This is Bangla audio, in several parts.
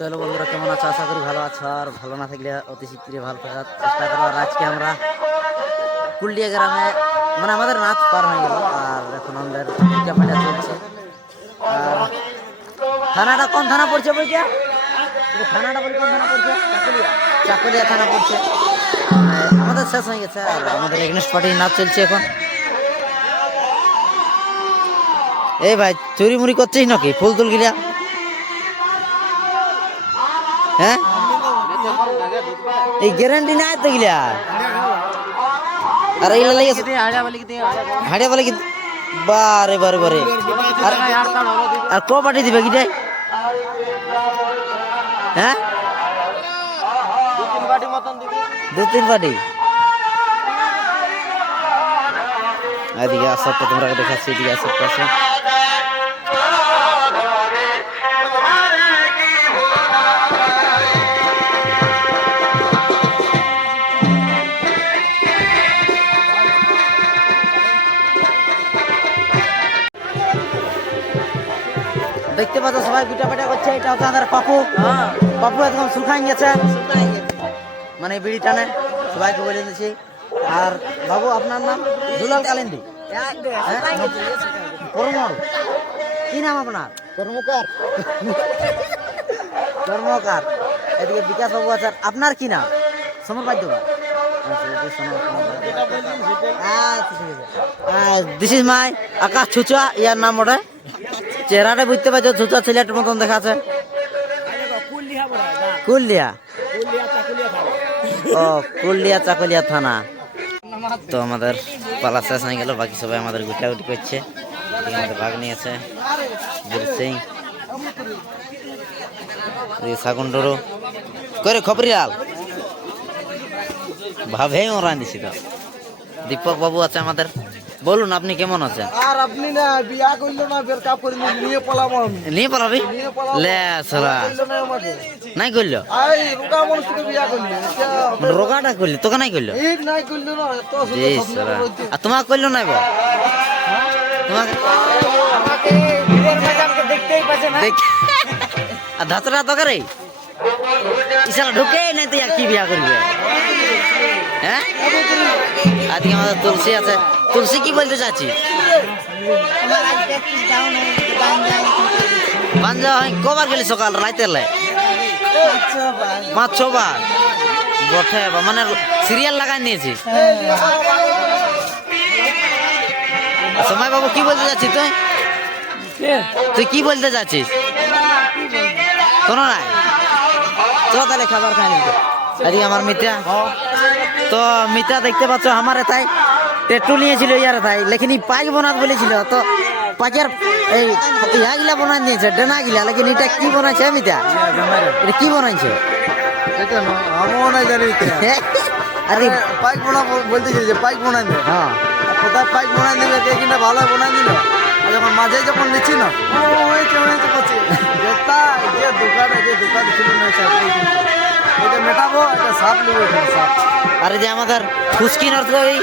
তো হলো বন্ধুরা, কেমন আছো? আশা করি ভালো আছো, আর ভালো না থাকলে অতি শীঘ্রই ভালো থাকার চেষ্টা করো। আর আজকে আমরা কুলডিয়া গ্রামে, মানে আমাদের নাচ পার হয়ে গেল, আর এখন আমাদের পূজা পাঠা চলছে। আর থানাটা কোন থানা পড়ছে বইটা? থানাটা বলি কোন থানা পড়ছে? চাকুলিয়া থানা পড়ছে। আমাদের শেষ হয়ে গেছে, আর আমাদের এগনেস্ট পার্টির নাচ চলছে এখন। এই ভাই, চুরি মুড়ি করছিস নাকি? ফুল তুল গিলা, হ্যাঁ? এই গ্যারান্টি নাই তো গিলা। আর এইগুলা লেগেছে হাড়িয়া বলে কি? বারে বারে বারে। আর ক পার্টি দিবে কিটাই? হ্যাঁ, দু তিন পার্টি। এদিকে আসার তো তোমরা দেখাচ্ছি, এদিকে আসার পাশে দেখতে পাচ্ছ সবাই পিঠা পিঠা করছে। এটা হচ্ছে আমাদের পাপু। পাপু একদম শুকাই গেছে, মানে বিড়ি টানে। সবাইকে বলে দিচ্ছি। আর বাবু, আপনার নাম? দুলাল কালিন্দি। পরমল, কি নাম আপনার? কর্মকার। কর্মকার। এদিকে বিকাশ বাবু আছে। আপনার কি নাম? সমর বাদ্যকার। দিস ইজ মাই আকাশ ছুচা। ইয়ার নাম ওটা, চেহারাটা বুঝতে পারছো, ছুচা ছেলেটার মতন দেখা আছে। কুলডিয়া, ও কুলডিয়া চাকুলিয়া থানা। তো আমাদের পালা শেষ হয়ে গেল, বাকি সবাই আমাদের গুটাগুটি করছে। আমাদের ভাগ নিয়েছে বীর সিং, সাগুন্ডরু করে খবরি লাল ভাবে ওরা নিছি। তো দীপক বাবু আছে আমাদের। বলুন, আপনি কেমন আছেন? আর আপনি না বিয়া করলো না, বের কাপ করে নিয়ে পলাবো। নিয়ে পালাবি? লে সালা নাই করল। আই রোগা মানুষকে বিয়া করলি, রোগাটা করলি, তোকে নাই করল? এই নাই করলো না, এত আর তোমাকে করলো নাই? তোমাকে আমাকে ভিড়ের ম্যাডামকে দেখতেই পাচ্ছে না। আর ধাতরা তো করে ইসালা ঢুকে নাই, তুই আর কি বিয়া করবে? হ্যাঁ, আজকে আমাদের তুলসী আছে। তুলসী, কি বলতে চাচ্ছি? পাঞ্জা হয় কবার গেলি? সকাল রাইতে 5-6 বার বটে, মানে সিরিয়াল লাগাই নিয়েছি। সময় বাবু, কি বলতে যাচ্ছিস তুই? তুই কি বলতে যাচ্ছিস? কোনো নাই, চ তাহলে খাবার খাই নিতে। এদিকে আমার মিত্রা। তো মিত্রা দেখতে পাচ্ছ আমার তাই টেটু নিয়েছিল ইয়ারে তাই, লেকিন পাইক বানাত বলেছিল। তো পাইকের এই ইয়াগুলা বানাই দিয়েছে, ডেনা গিলা। লেকিন এটা কি বানাইছে মিত্রা? এটা কি বানাইছে? আমিও নাই জানি। আরে পাইক বোনা বলতে যে পাইক বোনাই দেবে। হ্যাঁ, কোথায় পাইক বোনাই দেবে, কে কিনা ভালো বোনাই দিল। আর যখন মাঝে যখন নিচ্ছি না, হয়েছে করছি যে দোকান ছিল না, এটা মেটাবো, এটা সাপ নেবো, সাপ। আরে যে আমাদের ফুসকিন অর্থ এই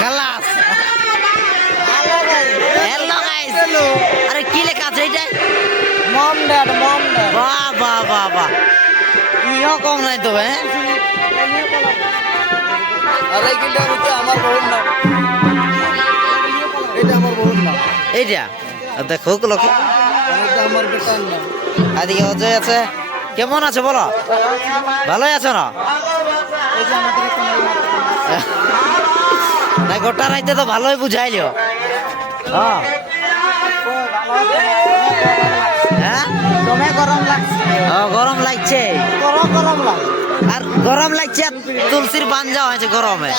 খালাস। হ্যালো গাইস, আরে কি লেখা আছে এটা? Mom dad. বাহ বাহ বাহ বাহ, ইও কম নাই তো। হ্যাঁ, আর এই কিনটা হচ্ছে আমার বহুর নাম। এটা আমার বহুর নাম। এইটা দেখো লোক, এটা আমার বেটার নাম। এদিকে অজয় আছে। কেমন আছে বলো? ভালোই আছো না? না, গোটা রাইতে তো ভালোই বুঝাইলিও। হ্যাঁ, হ্যাঁ, গরম লাগছে। আর গরম লাগছে, তুলসীর পাঞ্জা হয়েছে গরমে।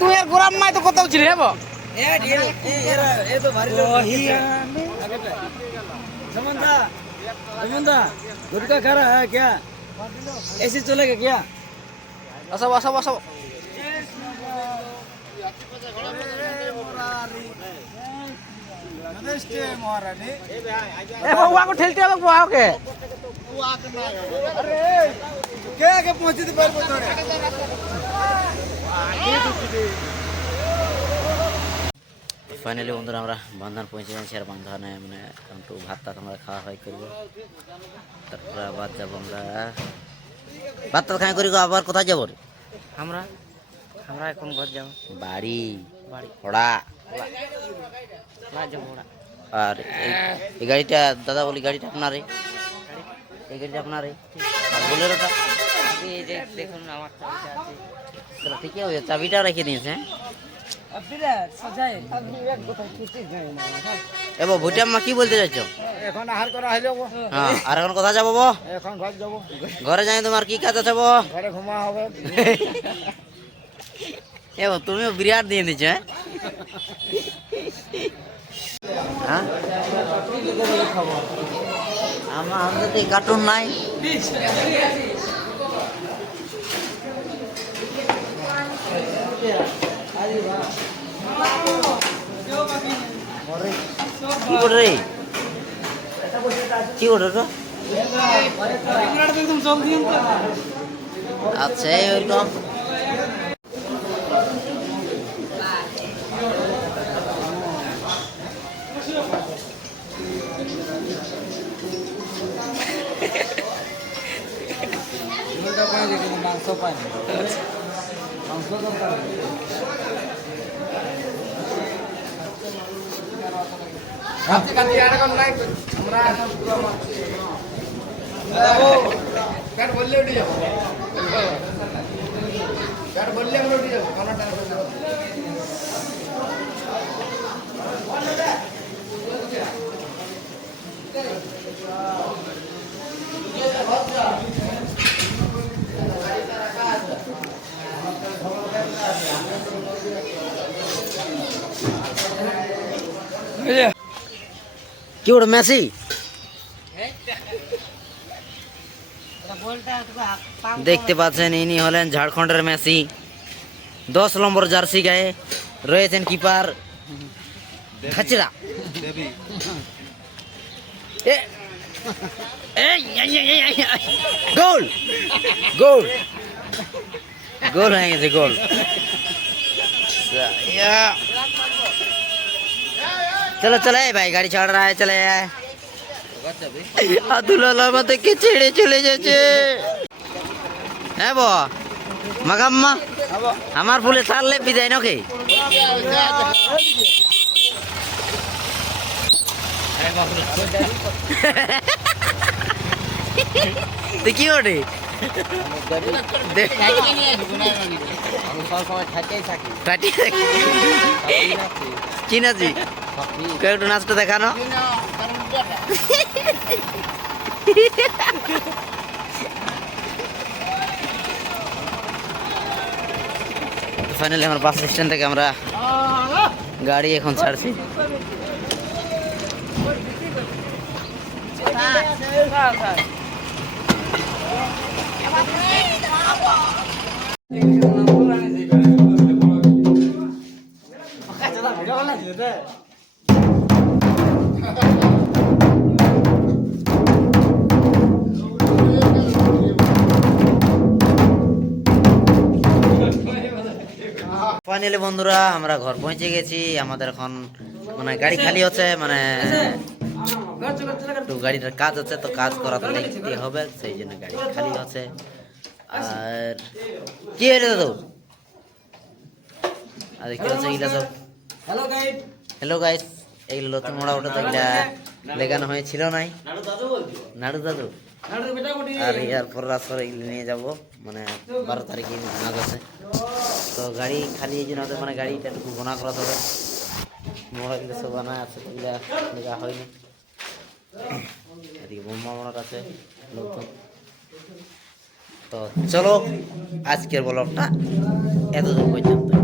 তুই আর গোরাম মাই তো কোথাও ছিল হেবো गुटका खा रहा है क्या? ऐसे चलेगा क्या? আসব আসব আসব এ বাবা কো ঠেলতে হবে বাবা কে কে আগে পৌঁছতে পারবো তোরে? ফাইনালি বন্ধুরা আমরা বান্ধান পৌঁছে যাচ্ছি আর বান্ধানে মানে একটু ভাত টাত আমরা খাওয়া খাওয়াই করবো তারপরে আবার যাবো আমরা ভাত টাত খাওয়া করি আবার কোথায় যাবো রে? আমরা আমরা এখন ঘর যাব বাড়ি বাড়ি ওড়া না যাব ওরা আর এই গাড়িটা দাদা বলি গাড়িটা আপনার এই গাড়িটা আপনার আর বোলেরোটা এই যে দেখুন আমার চাবিটা আছে চলো ঠিকই হবে চাবিটা রেখে দিয়েছে হ্যাঁ আবিরা সাজাই আমি এক কথা কিছু জানি না এবার ভুটাম মা কি বলতে চাইছো? এখন আহার করা হইলো গো। হ্যাঁ আর এখন কোথায় যাবো বো? এখন ঘর যাবো, ঘরে যাই তোমার কি কাজ আছে বো? ঘরে ঘুমা হবে। এবার তুমিও বিরাট দিয়ে দিচ্ছ হ্যাঁ আমাদের তো কার্টুন নাই কি করে রে কি করে তো আচ্ছা ওইরকম মাংস পাই মাংস দরকার কাটি কাটি আর কোন নাই আমরা এখন পুরো যাবো কাট বললে উঠে যাবো কাট বললে আমরা উঠে যাবো খানাটা কি ওটা মেসি দেখতে পাচ্ছেন ইনি হলেন ঝাড়খণ্ডের মেসি 10 নম্বর জার্সি গায়ে রয়েছেন কিপার খাচরা গোল গোল গোল হয়ে গেছে গোল चलो चले भाई गाड़ी चढ़ रहा है चले আব্দুল্লাহ আমাদেরকে ছেড়ে চলে যাচ্ছে হ্যাঁ বো মাগাম্মা আমার ফুলে ছাড়লে বিদায় নাকি তুই কি ওঠে কি নাচি কেউ একটু নাচটা দেখানো ফাইনালি আমার বাস স্ট্যান্ড থেকে আমরা গাড়ি এখন ছাড়ছি ফাইনালি বন্ধুরা আমরা ঘর পৌঁছে গেছি আমাদের এখন মানে গাড়ি খালি হচ্ছে মানে একটু গাড়িটার কাজ হচ্ছে তো কাজ করা তো দেখতে হবে সেই জন্য গাড়ি খালি হচ্ছে আর কি হয়েছে দাদু আর দেখতে হচ্ছে এগুলা সব হ্যালো গাইস এইগুলো নতুন মোড়া ওটা তো এগুলা লেগানো হয়েছিল নাই নাড়ু দাদু আর এরপর রাস্তা এগুলো নিয়ে যাব মানে 12 তারিখে নাচ আছে তো গাড়ি খালি এই জন্য মানে গাড়িটা একটু গোনা করা হবে মোড়া এগুলো সব বানা আছে এগুলা লেগা হয়নি এদিকে বোম্বা মোড়ার আছে নতুন তো চলো আজকের ব্লগটা এতদূর পর্যন্ত